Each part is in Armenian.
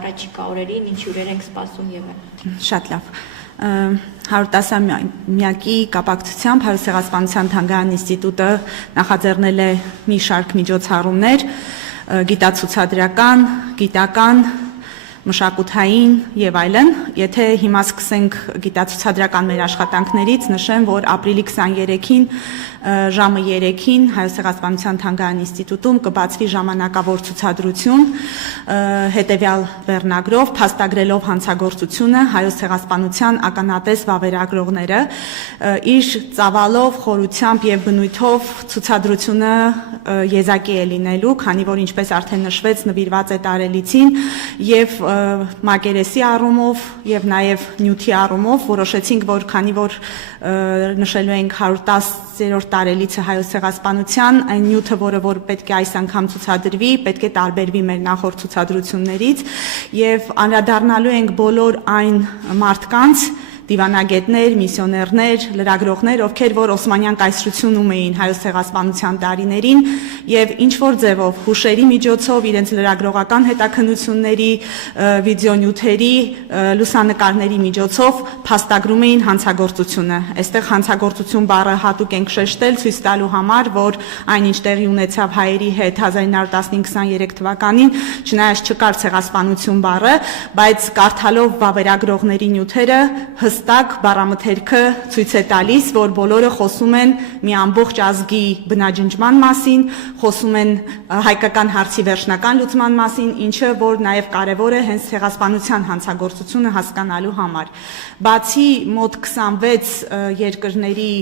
առաջիկա օրերին, ինչ հյուրեր ենք սպասում եւ այլն։ Շատ լավ։ 110-ամյակի կապակցությամբ Հայոց ցեղասպանության թանգարան ինստիտուտը նախաձեռնել է մի շարք միջոցառումներ, գիտացուցադրական, գիտական, մշակութային եւ այլն։ Եթե հիմա սկսենք գիտացուցադրական մեր աշխատանքներից, նշեմ, որ ապրիլի 23-ին ժամը 3-ին Հայոց ցեղասպանության թանգարան ինստիտուտում կբացվի ժամանակավոր ցուցադրություն հետևյալ վերնագրով փաստագրելով հանցագործությունը Հայոց ցեղասպանության ականատես վավերագրողները իր ծավալով, խորությամբ եւ բնույթով ցուցադրությունը եզակի է լինելու, քանի որ ինչպես արդեն նշվեց, նվիրված է տարելիցին եւ մակերեսի առումով եւ նաեւ նյութի առումով որոշեցինք, որ քանի որ նշելու ենք 110-րդ տարելիցը Հայոց ցեղասպանության, այն նյութը, որը պետք է այս անգամ ցուցադրվի, պետք է տարբերվի մեր նախորդ ցուցադրություններից եւ անդրադառնալու ենք բոլոր այն մարդկանց, դիվանագետներ, միսիոներներ, լրագրողներ, ովքեր որ Օսմանյան կայսրությունում էին Հայոց ցեղասպանության տարիներին եւ ինչ որ ձևով հուշերի միջոցով իրենց լրագրողական հետաքննությունների, վիդեոնյութերի, լուսանկարների միջոցով փաստագրում էին հանցագործությունը։ Այստեղ հանցագործություն բառը հատուկ ենք շեշտել ցույց տալու համար, որ այնինչ տեղի ունեցավ հայերի հետ 1915-23 թվականին, չնայած չկար ցեղասպանություն բառը, բայց կարդալով վավերագրողների նյութերը հստակ բառամթերքը ցույց է տալիս, որ բոլորը խոսում են մի ամբողջ ազգի բնաջնջման մասին, խոսում են հայկական հարցի վերջնական լուծման մասին, ինչը որ նաև կարևոր է հենց ցեղասպանության հանցագործությունը հասկանալու համար։ Բացի մոտ 26 երկրների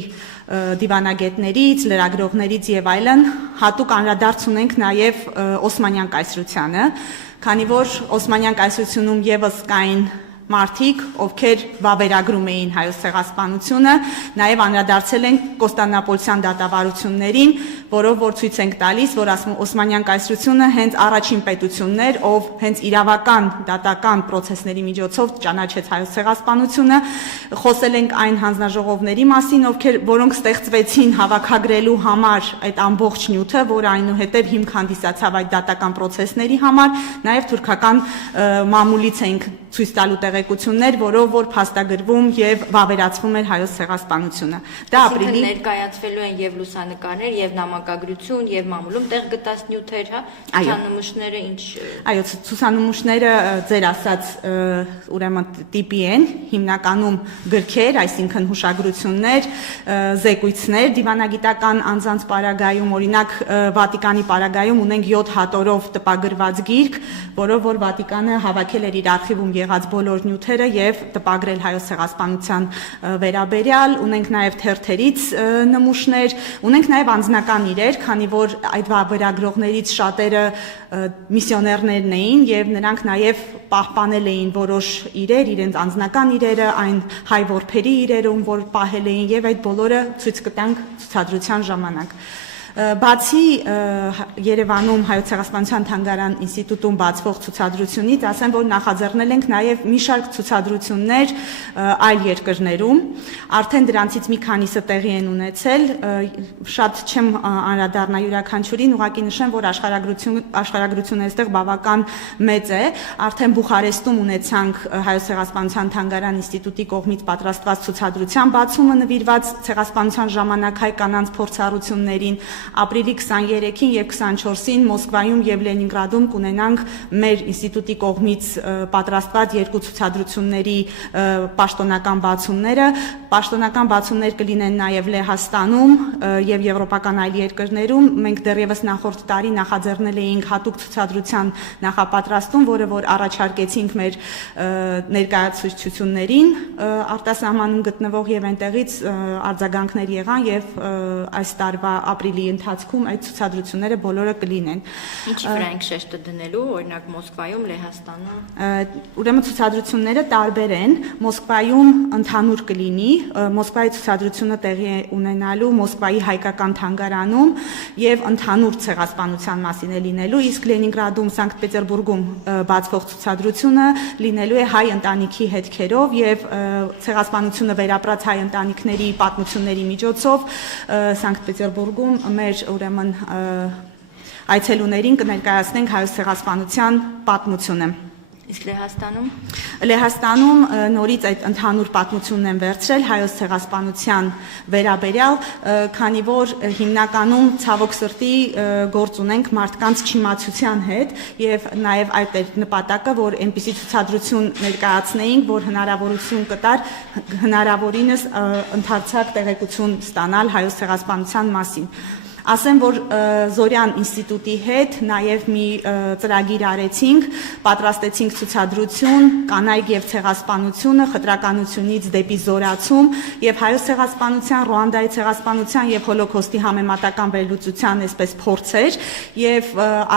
դիվանագետներից, լրագրողներից եւ այլն, հատուկ անդրադարձ ունենք նաև Օսմանյան կայսրությանը, քանի որ Օսմանյան կայսրությունում եւս կային մարդիկ, ովքեր վավերագրում էին Հայոց ցեղասպանությունը, նաև անդրադարձել են Կոստանդնուպոլյան դատավարություններին, որով որ ցույց ենք տալիս, որ Օսմանյան կայսրությունը հենց առաջին պետությունն էր, ով հենց իրավական դատական process-ների միջոցով ճանաչեց Հայոց ցեղասպանությունը, խոսել ենք այն հանձնաժողովների մասին, որոնք ստեղծվեցին հավաքագրելու համար այդ ամբողջ նյութը, որը այնուհետև հիմք հանդիսացավ այդ դատական process-ների համար, նաև թուրքական մամուլից ենք ցույց տալու տեղեկություններ, որով որ փաստագրվում եւ վավերացվում էր Հայոց ցեղասպանությունը։ Դա ապրիլի ներկայացվելու են եւ լուսանկարներ, եւ նամակագրություն, եւ մամուլում տեղ գտած նյութեր, հա, ցուցանմուշները ինչ։ Այո, ցուցանմուշները ձեր ասած ուրեմն տիպի են, հիմնականում գրքեր, այսինքն հուշագրություններ, զեկույցներ, դիվանագիտական անձանց պարագայում, օրինակ Վատիկանի պարագայում ունենք 7 հատորով տպագրված գիրք, որով որ Վատիկանը հավաքել էր իր արխիվում եղած բոլոր նյութերը եւ տպագրել Հայոց ցեղասպանության վերաբերյալ, ունենք նաեւ թերթերից նմուշներ, ունենք նաեւ անձնական իրեր, քանի որ այդ վավերագրողներից շատերը միսիոներներն էին եւ նրանք նաեւ պահպանել էին որոշ իրեր, իրենց անձնական իրերը, այն հայ որբերի իրերում, որ պահել էին եւ այդ բոլորը ցույց կտանք ցուցադրության ժամանակ։ Բացի Երևանում Հայոց ցեղասպանության թանգարան ինստիտուտում բացվող ցուցադրությունից, ասեմ, որ նախաձեռնել ենք նաև մի շարք ցուցադրություններ այլ երկրներում, արդեն դրանցից մի քանիսը տեղի են ունեցել, շատ չեմ անդրադառնա յուրաքանչյուրին, ուղղակի նշեմ, որ աշխարհագրությունը այստեղ բավական մեծ է, արդեն Բուխարեստում ունեցանք Հայոց ցեղասպանության թանգարան ինստիտուտի կողմից պատրաստված ցուցադրության բացումը նվիրված ցեղասպանության ժամանակ հայ կանանց փորձառություններին, ապրիլի 23-ին եւ 24-ին Մոսկվայում եւ Լենինգրադում կունենանք մեր ինստիտուտի կողմից պատրաստված երկու ցուցադրությունների պաշտոնական բացումները, պաշտոնական բացումներ կլինեն նաեւ Լեհաստանում եւ եվրոպական այլ երկրներում, մենք դեռևս նախորդ տարի նախաձեռնել էինք հատուկ ցուցադրության նախապատրաստում, որը որ առաջարկեցինք մեր ներկայացուցչություններին, արտասահմանում գտնվող եւ այնտեղից արձագանքներ եղան եւ այս տարվա ապրիլի ընթացքում այդ ցուցադրությունները բոլորը կլինեն։ Ինչի վրա ենք շեշտը դնելու, օրինակ Մոսկվայում, Լեհաստանում։ Ուրեմն ցուցադրությունները տարբեր են, Մոսկվայում ընդհանուր կլինի, Մոսկվայի ցուցադրությունը տեղի է ունենալու Մոսկվայի հայկական թանգարանում եւ ընդհանուր ցեղասպանության մասին է լինելու, իսկ Լենինգրադում, Սանկտ Պետերբուրգում բացվող ցուցադրությունը լինելու է հայ ընտանիքի հետքերով եւ ցեղասպանությունը վերապրած հայ ընտանիքների պատմությունների միջոցով Սանկտ Պետերբուրգում մեր ուրեմն այցելուներին կներկայացնենք Հայոց ցեղասպանության պատմությունը։ Իսկ Լեհաստանում Լեհաստանում նորից այդ ընդհանուր պատմությունն են վերցրել հայոց ցեղասպանության վերաբերյալ, քանի որ հիմնականում ցավոք սրտի գործ ունենք մարդկանց չիմացության հետ եւ նաեւ այդ էր նպատակը, որ այնպիսի ցուցադրություն ներկայացնեինք, որ հնարավորություն կտար հնարավորինս ընդարձակ տեղեկություն ստանալ հայոց ցեղասպանության մասին։ Ասեմ, որ Զորյան ինստիտուտի հետ նաև մի ծրագիր արեցինք, պատրաստեցինք ցուցադրություն «Կանայք եւ ցեղասպանությունը. խտրականությունից դեպի զորացում» եւ հայոց ցեղասպանության, Ռուանդայի ցեղասպանության եւ Հոլոքոստի համեմատական վերլուծության այսպես փորձեր եւ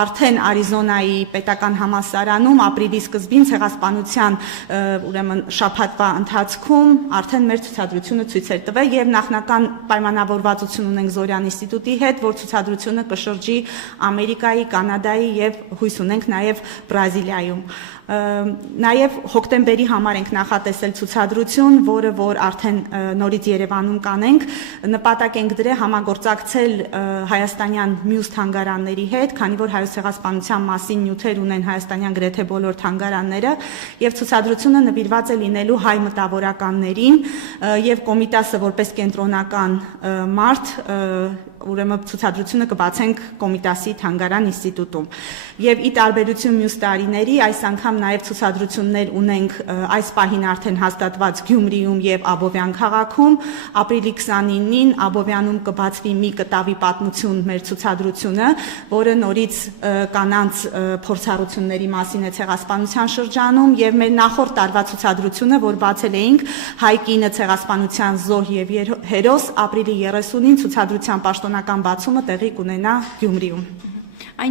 արդեն Արիզոնայի պետական համալսարանում ապրիլի սկզբին ցեղասպանության ուրեմն շաբաթվա ընթացքում արդեն մեր ցուցադրությունը ցույց էր տվել եւ նախնական պայմանավորվածություն ունենք Զորյան ինստիտուտի հետ, որ ցուցադրությունը կշրջի Ամերիկայի, Կանադայի եւ հույս ունենք նաեւ Բրազիլիայում։ Նաեւ հոկտեմբերի համար ենք նախատեսել ցուցադրություն, որը որ արդեն նորից Երևանում կանենք, նպատակ ենք դրել համագործակցել հայաստանյան մյուս թանգարանների հետ, քանի որ հայոց ցեղասպանության մասին նյութեր ունեն հայաստանյան գրեթե բոլոր թանգարանները, եւ ցուցադրությունը նվիրված է լինելու հայ մտավորականներին եւ Կոմիտասը որպես կենտրոնական մարդ ուրեմն ցուցադրությունը կբացենք Կոմիտասի թանգարան ինստիտուտում։ Եւ ի տարբերություն մյուս տարիների, այս անգամ նաեւ ցուցադրություններ ունենք այս պահին արդեն հաստատված Գյումրիում եւ Աբովյան քաղաքում, ապրիլի 29-ին Աբովյանում կբացվի մի կտավի պատմություն մեր ցուցադրությունը, որը նորից կանանց փորձառությունների մասին է ցեղասպանության շրջանում եւ մեր նախորդ տարվա ցուցադրությունը, որ բացել էինք հայ կինը ցեղասպանության զոհ եւ հերոս, ապրիլի 30-ին ցուցադրության պաշտոնական բացումը տեղի կունենա Գյումրիում։